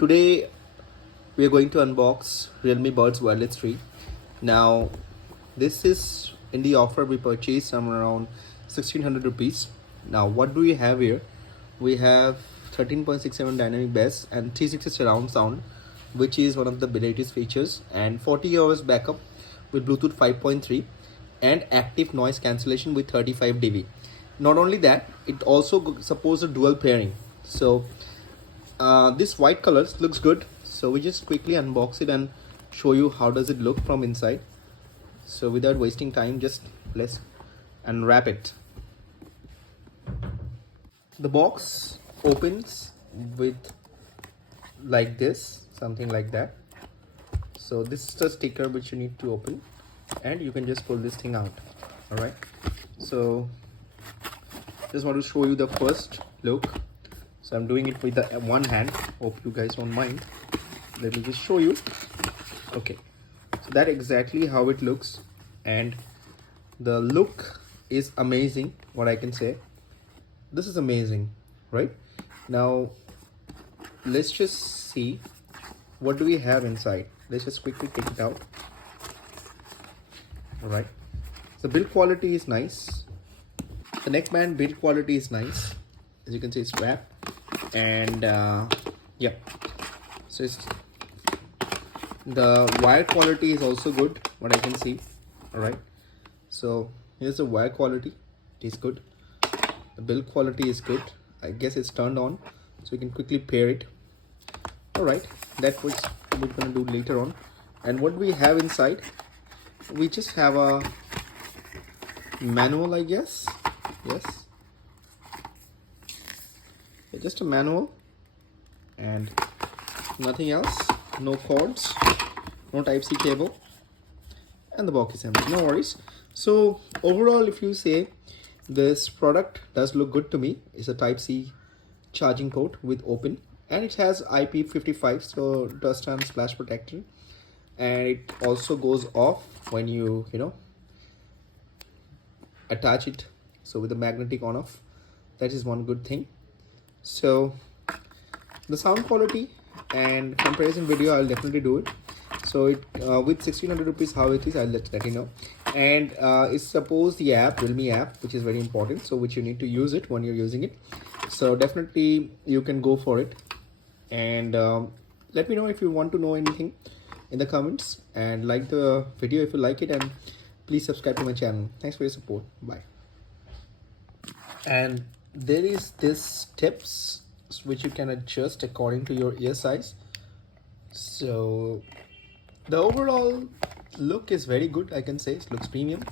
Today we are going to unbox Realme Buds Wireless 3. Now this is in the offer. We purchased somewhere around 1600 rupees. Now what do we have here? We have 13.67 dynamic bass and 360 surround sound, which is one of the latest features, and 40 hours backup with Bluetooth 5.3 and active noise cancellation with 35 dB. Not only that, it also supports a dual pairing. So this white color looks good, so we just quickly unbox it and show you how does it look from inside. So without wasting time, just let's unwrap it. The box opens with like this, something like that. So this is the sticker which you need to open, and you can just pull this thing out. All right, so just want to show you the first look. So I'm doing it with the one hand, hope you guys don't mind. Let me just show you. Okay, so that exactly how it looks, and the look is amazing. What I can say, this is amazing, right? Now let's just see what do we have inside. Let's just quickly take it out. All right, the build quality is nice. The neckband build quality is nice. As you can see, it's wrapped, and yeah, so it's, the wire quality is also good, what I can see. All right, so here's the wire quality. It is good. The build quality is good. I guess it's turned on, so you can quickly pair it. All right, that was we're gonna do later on. And what we have inside, we just have a manual, I guess. Yes, just a manual and nothing else. No cords, no Type-C cable, and the box is empty. No worries. So overall, if you say, this product does look good to me. It's a Type-C charging port with open, and it has IP55, so dust and splash protection, and it also goes off when you attach it. So with the magnetic on off, that is one good thing. So the sound quality and comparison video, I'll definitely do it. So it with 1600 rupees, how it is, I'll let you know. And it's suppose the app, Realme app, which is very important, so which you need to use it when you're using it. So definitely you can go for it. And let me know if you want to know anything in the comments, and like the video if you like it, and please subscribe to my channel. Thanks for your support. Bye. And there is this tips which you can adjust according to your ear size. So the overall look is very good, I can say. It looks premium.